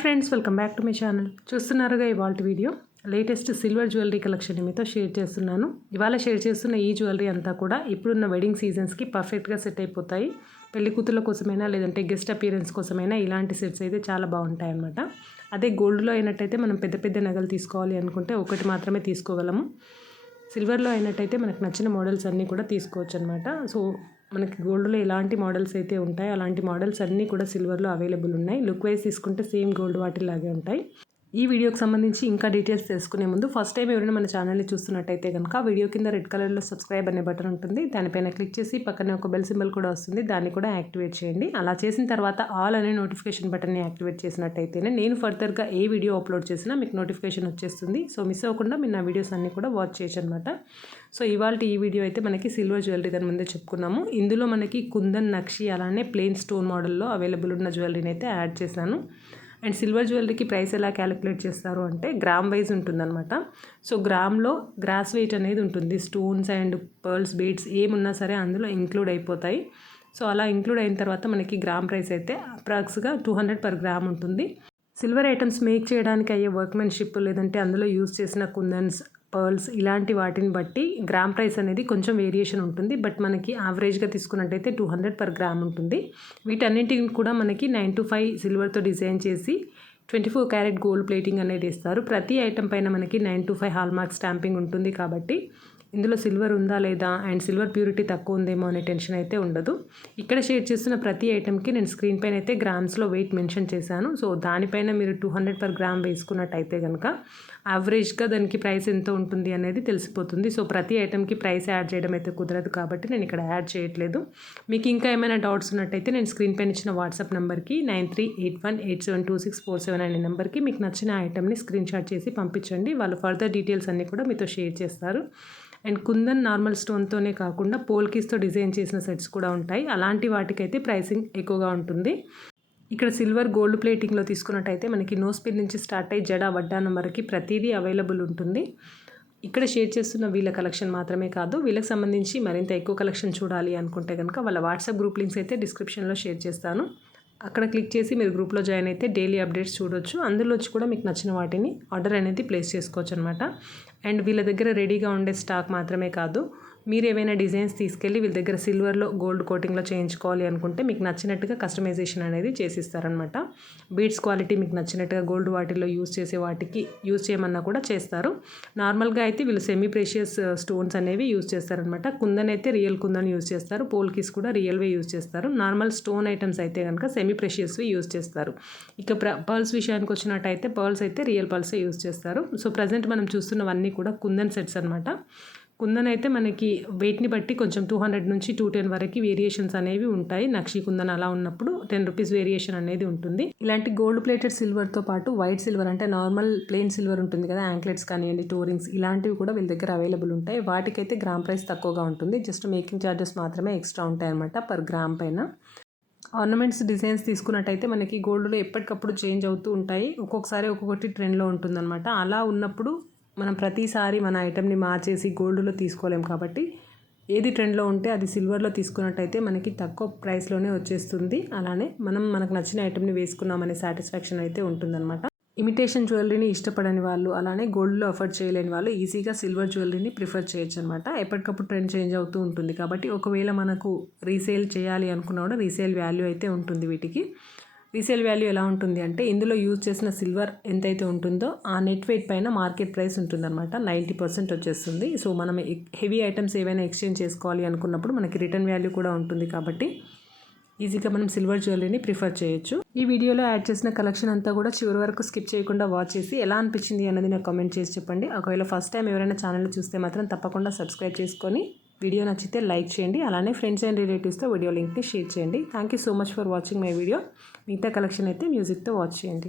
Friends, welcome back to my channel. చూస్తున్నారుగా ఇవాల్టి video latest silver jewellery collection మీతో share చేస్తున్నాను. ఇవాళ షేర్ చేస్తున్న ఈ జ్యువెలరీ అంతా కూడా ఇప్పుడున్న వెడ్డింగ్ సీజన్స్కి పర్ఫెక్ట్గా సెట్ అయిపోతాయి. పెళ్లి కూతుర్ల కోసమైనా లేదంటే గెస్ట్ అపియరెన్స్ కోసమైనా ఇలాంటి సెట్స్ అయితే చాలా బాగుంటాయి అన్నమాట. అదే గోల్డ్లో అయినట్టయితే మనం పెద్ద పెద్ద నగలు తీసుకోవాలి అనుకుంటే ఒకటి మాత్రమే తీసుకోగలము. సిల్వర్లో అయినట్టయితే మనకు నచ్చిన మోడల్స్ అన్నీ కూడా తీసుకోవచ్చు అనమాట. సో మనకి గోల్డ్లో ఎలాంటి మోడల్స్ అయితే ఉంటాయి అలాంటి మోడల్స్ అన్నీ కూడా సిల్వర్లో అవైలబుల్ ఉన్నాయి. లుక్ వైజ్ తీసుకుంటే సేమ్ గోల్డ్ వాటిలాగే ఉంటాయి. ఈ వీడియోకి సంబంధించి ఇంకా డీటెయిల్స్ తెలుసుకునే ముందు ఫస్ట్ టైం ఎవరైనా మన ఛానల్ని చూస్తున్నట్టయితే కనుక వీడియో కింద రెడ్ కలర్లో సబ్స్క్రైబ్ అనే బటన్ ఉంటుంది. దానిపైన క్లిక్ చేసి పక్కనే ఒక బెల్ సింబల్ కూడా వస్తుంది, దాన్ని కూడా యాక్టివేట్ చేయండి. అలా చేసిన తర్వాత ఆల్ అనే నోటిఫికేషన్ బటన్ని యాక్టివేట్ చేసినట్టయితేనే నేను ఫర్దర్గా ఏ వీడియో అప్లోడ్ చేసినా మీకు నోటిఫికేషన్ వచ్చేస్తుంది. సో మిస్ అవ్వకుండా మీరు నా వీడియోస్ అన్నీ కూడా వాచ్ చేయొచ్చు అనమాట. సో ఇవాళ ఈ వీడియో అయితే మనకి సిల్వర్ జ్యువెలరీ దాని ముందే చెప్పుకున్నాము. ఇందులో మనకి కుందన్ నక్షి అలానే ప్లెయిన్ స్టోన్ మోడల్లో అవైలబుల్ ఉన్న జ్యువెలరీని అయితే యాడ్ చేశాను. అండ్ సిల్వర్ జ్యువెలరీకి ప్రైస్ ఎలా క్యాలిక్యులేట్ చేస్తారు అంటే గ్రామ్ వైజ్ ఉంటుందన్నమాట. సో గ్రామ్లో గ్రాస్ వెయిట్ అనేది ఉంటుంది. స్టోన్స్ అండ్ పర్ల్స్ బీడ్స్ ఏమున్నా సరే అందులో ఇంక్లూడ్ అయిపోతాయి. సో అలా ఇంక్లూడ్ అయిన తర్వాత మనకి గ్రామ్ ప్రైస్ అయితే అప్రాక్స్గా 200 per gram ఉంటుంది. సిల్వర్ ఐటమ్స్ మేక్ చేయడానికి అయ్యే వర్క్మెన్షిప్ లేదంటే అందులో యూజ్ చేసిన కుందన్స్ పర్ల్స్ ఇలాంటి వాటిని బట్టి గ్రామ్ ప్రైస్ అనేది కొంచెం వేరియేషన్ ఉంటుంది. బట్ మనకి యావరేజ్గా తీసుకున్నట్టయితే 200 per gram ఉంటుంది. వీటన్నింటిని కూడా మనకి 9-5 సిల్వర్తో డిజైన్ చేసి 24 క్యారెట్ గోల్డ్ ప్లేటింగ్ అనేది ఇస్తారు. ప్రతి ఐటమ్ పైన మనకి 9-5 హాల్మార్క్ స్టాంపింగ్ ఉంటుంది కాబట్టి ఇందులో సిల్వర్ ఉందా లేదా అండ్ సిల్వర్ ప్యూరిటీ తక్కువ ఉందేమో అనే టెన్షన్ అయితే ఉండదు. ఇక్కడ షేర్ చేస్తున్న ప్రతి ఐటమ్కి నేను స్క్రీన్ పైన అయితే గ్రామ్స్లో వెయిట్ మెన్షన్ చేశాను. సో దానిపైన మీరు 200 per gram వేసుకున్నట్టయితే కనుక యావరేజ్గా దానికి ప్రైస్ ఎంత ఉంటుంది అనేది తెలిసిపోతుంది. సో ప్రతి ఐటమ్కి ప్రైస్ యాడ్ చేయడం అయితే కుదరదు కాబట్టి నేను ఇక్కడ యాడ్ చేయట్లేదు. మీకు ఇంకా ఏమైనా డౌట్స్ ఉన్నట్టయితే నేను స్క్రీన్ పైన ఇచ్చిన వాట్సాప్ నెంబర్కి 9381872647 అనే నెంబర్కి మీకు నచ్చిన ఐటమ్ని స్క్రీన్ షాట్ చేసి పంపించండి. వాళ్ళు ఫర్దర్ డీటెయిల్స్ అన్నీ కూడా మీతో షేర్ చేస్తారు. అండ్ కుందన్ నార్మల్ స్టోన్తోనే కాకుండా పోల్కీస్తో డిజైన్ చేసిన సెట్స్ కూడా ఉంటాయి. అలాంటి వాటికైతే ప్రైసింగ్ ఎక్కువగా ఉంటుంది. ఇక్కడ సిల్వర్ గోల్డ్ ప్లేటింగ్లో తీసుకున్నట్టయితే మనకి నో స్పిన్ నుంచి స్టార్ట్ అయ్యి జడ వడ్డానం వరకు ప్రతిదీ అవైలబుల్ ఉంటుంది. ఇక్కడ షేర్ చేస్తున్న వీళ్ళ కలెక్షన్ మాత్రమే కాదు, వీళ్ళకి సంబంధించి మరింత ఎక్కువ కలెక్షన్ చూడాలి అనుకుంటే కనుక వాళ్ళ వాట్సాప్ గ్రూప్ లింక్స్ అయితే డిస్క్రిప్షన్లో షేర్ చేస్తాను. అక్కడ క్లిక్ చేసి మీరు గ్రూప్లో జాయిన్ అయితే డైలీ అప్డేట్స్ చూడొచ్చు. అందులో వచ్చి కూడా మీకు నచ్చిన వాటిని ఆర్డర్ అనేది ప్లేస్ చేసుకోవచ్చు అనమాట. అండ్ వీళ్ళ దగ్గర రెడీగా ఉండే స్టాక్ మాత్రమే కాదు, మీరు ఏవైనా డిజైన్స్ తీసుకెళ్ళి వీళ్ళ దగ్గర సిల్వర్లో గోల్డ్ కోటింగ్లో చేయించుకోవాలి అనుకుంటే మీకు నచ్చినట్టుగా కస్టమైజేషన్ అనేది చేసిస్తారనమాట. బీడ్స్ క్వాలిటీ మీకు నచ్చినట్టుగా గోల్డ్ వాటిల్లో యూజ్ చేసే వాటికి యూజ్ చేయమన్నా కూడా చేస్తారు. నార్మల్గా అయితే వీళ్ళు సెమీ ప్రెషియస్ స్టోన్స్ అనేవి యూజ్ చేస్తారనమాట. కుందన్ అయితే రియల్ కుందన్ యూజ్ చేస్తారు, పోల్కీస్ కూడా రియల్వే యూజ్ చేస్తారు. నార్మల్ స్టోన్ ఐటమ్స్ అయితే కనుక సెమీ ప్రెషియస్వి యూజ్ చేస్తారు. ఇక పర్ల్స్ విషయానికి వచ్చినట్టయితే పర్ల్స్ అయితే రియల్ పర్ల్సే యూజ్ చేస్తారు. సో ప్రజెంట్ మనం చూస్తున్నవన్నీ కూడా కుందన్ సెట్స్ అనమాట. కుందన్ అయితే మనకి వెయిట్ని బట్టి కొంచెం 200 నుంచి 210 వరకు వేరియేషన్స్ అనేవి ఉంటాయి. నక్షి కుందన్ అలా ఉన్నప్పుడు 10 రూపీస్ వేరియేషన్ అనేది ఉంటుంది. ఇలాంటి గోల్డ్ ప్లేటెడ్ సిల్వర్తో పాటు వైట్ సిల్వర్ అంటే నార్మల్ ప్లెయిన్ సిల్వర్ ఉంటుంది కదా, యాంక్లెట్స్ కానివ్వండి, టోరింగ్స్ ఇలాంటివి కూడా వీళ్ళ దగ్గర అవైలబుల్ ఉంటాయి. వాటికైతే గ్రామ్ ప్రైస్ తక్కువగా ఉంటుంది. జస్ట్ మేకింగ్ ఛార్జెస్ మాత్రమే ఎక్స్ట్రా ఉంటాయి అనమాట per gram పైన. ఆర్నమెంట్స్ డిజైన్స్ తీసుకున్నట్టయితే మనకి గోల్డ్లో ఎప్పటికప్పుడు చేంజ్ అవుతూ ఉంటాయి. ఒక్కొక్కసారి ఒక్కొక్కటి ట్రెండ్లో ఉంటుందన్నమాట. అలా ఉన్నప్పుడు మనం ప్రతిసారి మన ఐటెంని మార్చేసి గోల్డ్లో తీసుకోలేం కాబట్టి ఏది ట్రెండ్లో ఉంటే అది సిల్వర్లో తీసుకున్నట్టయితే మనకి తక్కువ ప్రైస్లోనే వచ్చేస్తుంది. అలానే మనకు నచ్చిన ఐటెంని వేసుకున్నామనే సాటిస్ఫాక్షన్ అయితే ఉంటుందన్నమాట. ఇమిటేషన్ జ్యువెలరీని ఇష్టపడని వాళ్ళు అలానే గోల్డ్లో అఫోర్డ్ చేయలేని వాళ్ళు ఈజీగా సిల్వర్ జ్యువెలరీని ప్రిఫర్ చేయొచ్చు అనమాట. ఎప్పటికప్పుడు ట్రెండ్ చేంజ్ అవుతూ ఉంటుంది కాబట్టి ఒకవేళ మనకు రీసేల్ చేయాలి అనుకున్నా కూడా రీసేల్ వాల్యూ అయితే ఉంటుంది. వీటికి రీసేల్ వాల్యూ ఎలా ఉంటుంది అంటే ఇందులో యూజ్ చేసిన సిల్వర్ ఎంతైతే ఉంటుందో ఆ నెట్ వెయిట్ పైన మార్కెట్ ప్రైస్ ఉంటుందన్నమాట. 90% వచ్చేస్తుంది. సో మనం హెవీ ఐటమ్స్ ఏవైనా ఎక్స్చేంజ్ చేసుకోవాలి అనుకున్నప్పుడు మనకి రిటర్న్ వాల్యూ కూడా ఉంటుంది కాబట్టి ఈజీగా మనం సిల్వర్ జ్యువెలరీని ప్రిఫర్ చేయొచ్చు. ఈ వీడియోలో యాడ్ చేసిన కలెక్షన్ అంతా కూడా చివరి వరకు స్కిప్ చేయకుండా వాచ్ చేసి ఎలా అనిపించింది అన్నది నాకు కామెంట్ చేసి చెప్పండి. ఒకవేళ ఫస్ట్ టైం ఎవరైనా ఛానల్ చూస్తే మాత్రం తప్పకుండా సబ్స్క్రైబ్ చేసుకొని వీడియో నచ్చితే లైక్ చేయండి. అలానే ఫ్రెండ్స్ అండ్ రిలేటివ్స్తో వీడియో లింక్ని షేర్ చేయండి. Thank you so much for watching my video. మిగతా కలెక్షన్ అయితే మ్యూజిక్తో వాచ్ చేయండి.